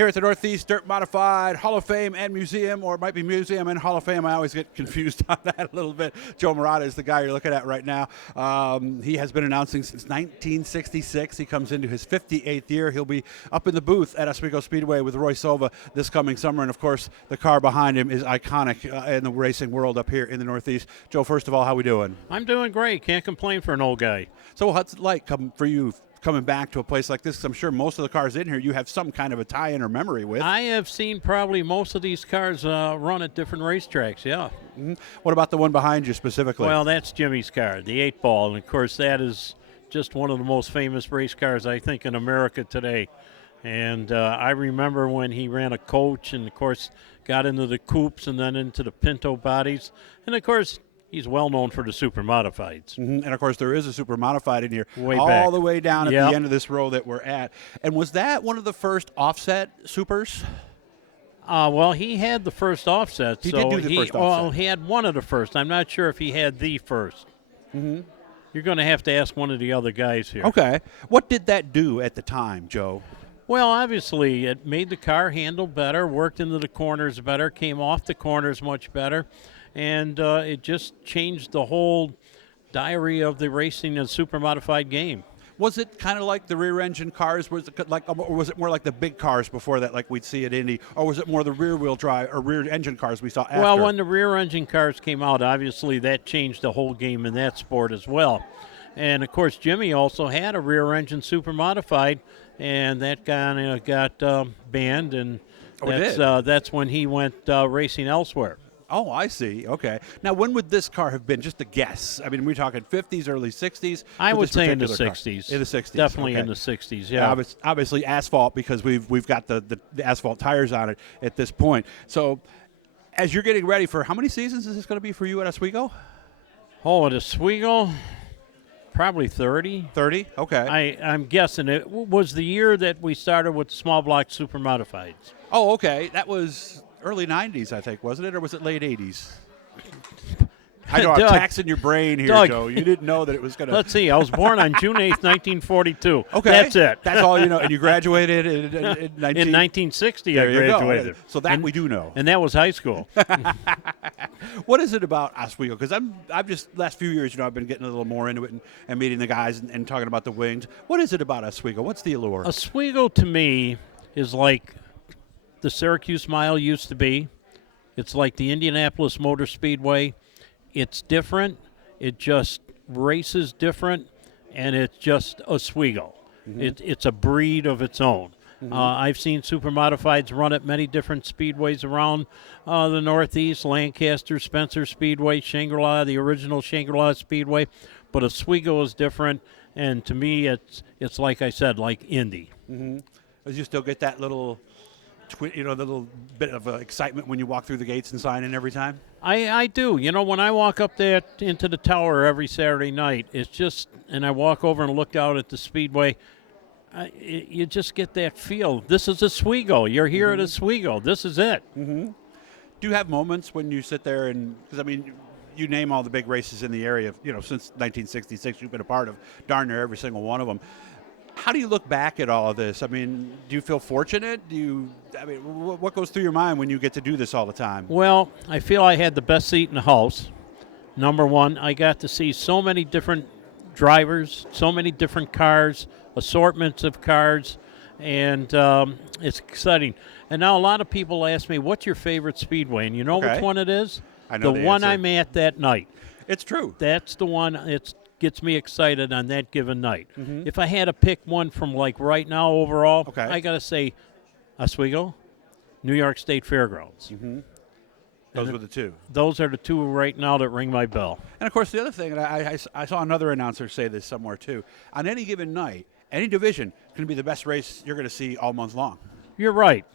Here at the Northeast Dirt Modified Hall of Fame and Museum, or it might be Museum and Hall of Fame. I always get confused on that a little bit. Joe Marotta is the guy you're looking at right now. He has been announcing since 1966. He comes into his 58th year. He'll be up in the booth at Oswego Speedway with Roy Silva this coming summer. And, of course, the car behind him is iconic in the racing world up here in the Northeast. Joe, first of all, how we doing? I'm doing great. Can't complain for an old guy. So what's it like for you coming back to a place like this? 'Cause I'm sure most of the cars in here you have some kind of a tie-in or memory with. I have seen probably most of these cars run at different racetracks, yeah. Mm-hmm. What about the one behind you specifically? Well, that's Jimmy's car, the 8-ball, and of course that is just one of the most famous race cars, I think, in America today. And I remember when he ran a coach and, of course, got into the coupes and then into the Pinto bodies. And, of course, he's well known for the super modifieds. Mm-hmm. And, of course, there is a super modified in here Way all back. the way down at the end of this row that we're at. And was that one of the first offset supers? Well, he had the first offset. He did do the first offset. Well, he had one of the first. I'm not sure if he had the first. Mm-hmm. You're going to have to ask one of the other guys here. Okay. What did that do at the time, Joe? Well, obviously, it made the car handle better, worked into the corners better, came off the corners much better, and it just changed the whole diary of the racing and super modified game. Was it kind of like the rear-engine cars? Was it like, or was it more like the big cars before that, like we'd see at Indy, or was it more the rear-wheel drive or rear-engine cars we saw after? Well, when the rear-engine cars came out, obviously that changed the whole game in that sport as well. And, of course, Jimmy also had a rear-engine super modified, and that kind of got banned, and that's when he went racing elsewhere. Oh, I see. Okay. Now, when would this car have been? Just a guess. I mean, we're talking 50s, early 60s? I would say in the car? 60s. In the 60s. Definitely okay. in the 60s, yeah. Obviously asphalt, because we've got the asphalt tires on it at this point. So as you're getting ready for, how many seasons is this going to be for you at Oswego? Oh, at Oswego? Probably 30. 30? Okay. I'm guessing it was the year that we started with small block super modifieds. Oh, okay. That was early 90s, I think, wasn't it? Or was it late 80s? I know, I'm taxing your brain here, Doug, Joe. You didn't know that it was going to... Let's see. I was born on June 8th, 1942. Okay. That's it. That's all you know. And you graduated in 1960, there I you go. graduated. So that we do know. And that was high school. What is it about Oswego? Because I've just, last few years, I've been getting a little more into it and meeting the guys and talking about the wings. What is it about Oswego? What's the allure? Oswego, to me, is like the Syracuse Mile used to be. It's like the Indianapolis Motor Speedway. It's different. It just races different, and it's just Oswego. Mm-hmm. It's a breed of its own. Mm-hmm. I've seen super modifieds run at many different speedways around the Northeast, Lancaster, Spencer Speedway, Shangri-La, the original Shangri-La Speedway. But Oswego is different, and to me it's like I said, like Indy. Mm-hmm. Does you still get that little little bit of excitement when you walk through the gates and sign in every time? I do. When I walk up there into the tower every Saturday night, it's just, and I walk over and look out at the speedway, you just get that feel. This is Oswego. You're here at Oswego. This is it. Mm-hmm. Do you have moments when you sit there and, because I mean, you name all the big races in the area, since 1966, you've been a part of darn near every single one of them. How do you look back at all of this? I mean, do you feel fortunate? What goes through your mind when you get to do this all the time? Well, I feel I had the best seat in the house. Number one, I got to see so many different drivers, so many different cars, assortments of cars, and it's exciting. And now a lot of people ask me, what's your favorite speedway? And you know which one it is? I know the one I'm at that night. It's true. That's the one. It gets me excited on that given night. Mm-hmm. If I had to pick one from like right now overall, okay, I got to say Oswego, New York State Fairgrounds. Mm-hmm. Those were the two. Those are the two right now that ring my bell. And, of course, the other thing, and I saw another announcer say this somewhere too, on any given night, any division can be the best race you're going to see all month long. You're right.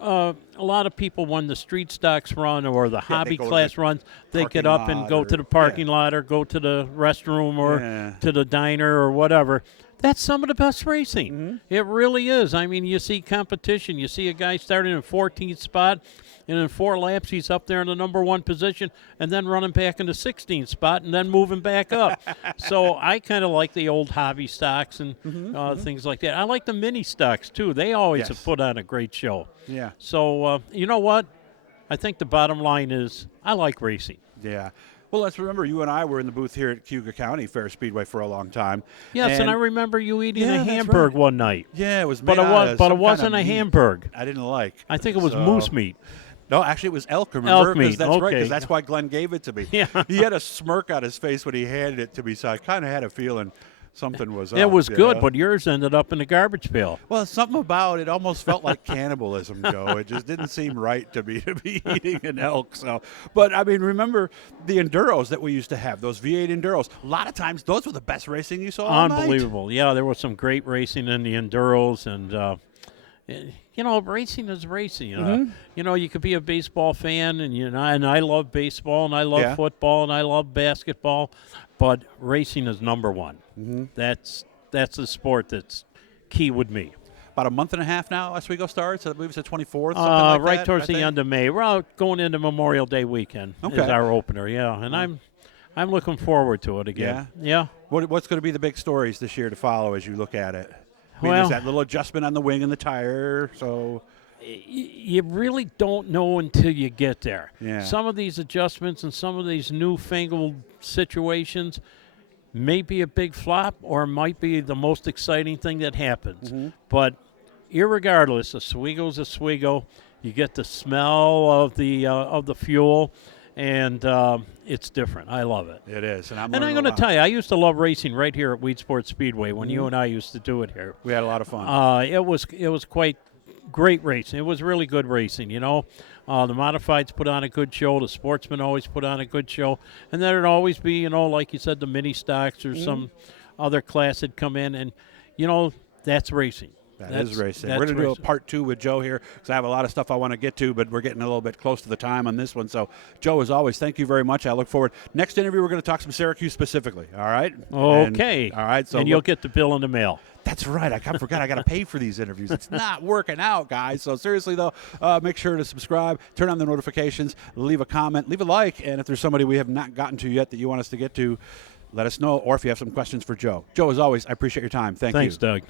A lot of people, when the street stocks run or the hobby class runs, they get up and go to the parking lot or go to the restroom or to the diner or whatever. That's some of the best racing. It really is. I mean, you see competition. You see a guy starting in 14th spot, and in 4 laps he's up there in the number 1 position, and then running back in the 16th spot, and then moving back up. So I kind of like the old hobby stocks and things like that. I like the mini stocks too. They always have put on a great show. Yeah. So you know what? I think the bottom line is I like racing. Yeah. Well, let's remember, you and I were in the booth here at Cayuga County Fair Speedway for a long time. Yes, and I remember you eating Yeah, a that's Hamburg right. one night. Yeah, it was But made out of some it wasn't kind a of meat Hamburg. I didn't like. I think it was So- moose meat. No, actually, it was elk. Remember? Elk meat, 'Cause that's right, okay. because that's why Glenn gave it to me. Yeah. He had a smirk on his face when he handed it to me, so I kind of had a feeling something was up. It was you good, know? but yours ended up in the garbage pail. Well, something about it almost felt like cannibalism, Joe. It just didn't seem right to be eating an elk. So, but I mean, remember the enduros that we used to have, those V8 enduros. A lot of times, those were the best racing you saw all night. Unbelievable. Yeah, there was some great racing in the enduros, and racing is racing. You could be a baseball fan, and I love baseball, and I love football, and I love basketball, but racing is number one. That's the sport that's key with me. About a month and a half now, Oswego starts. I believe it's the 24th, something like right that, towards I the think. end of May. We're out going into Memorial Day weekend. Okay. Is our opener, and I'm looking forward to it again. Yeah. What's going to be the big stories this year to follow as you look at it? I mean, Well- there's that little adjustment on the wing and the tire, so You really don't know until you get there. Yeah. Some of these adjustments and some of these newfangled situations may be a big flop or might be the most exciting thing that happens. But irregardless, Oswego's Oswego. You get the smell of the fuel, and it's different. I love it. it is. And I'm And I'm learning going a to lot. tell you, I used to love racing right here at Weed Sports Speedway when you and I used to do it here. We had a lot of fun. It was quite great racing. It was really good racing, The modifieds put on a good show. The sportsmen always put on a good show. And then there'd always be, like you said, the mini stocks or some other class that come in. And, that's racing. That is racing. That's We're going to do a racing. part 2 with Joe here because I have a lot of stuff I want to get to, but we're getting a little bit close to the time on this one. So, Joe, as always, thank you very much. I look forward. Next interview, we're going to talk some Syracuse specifically. All right? Okay. All right. So and you'll get the bill in the mail. That's right. I kind of forgot I got to pay for these interviews. It's not working out, guys. So seriously, though, make sure to subscribe, turn on the notifications, leave a comment, leave a like, and if there's somebody we have not gotten to yet that you want us to get to, let us know, or if you have some questions for Joe. Joe, as always, I appreciate your time. Thank you. Thanks, Doug.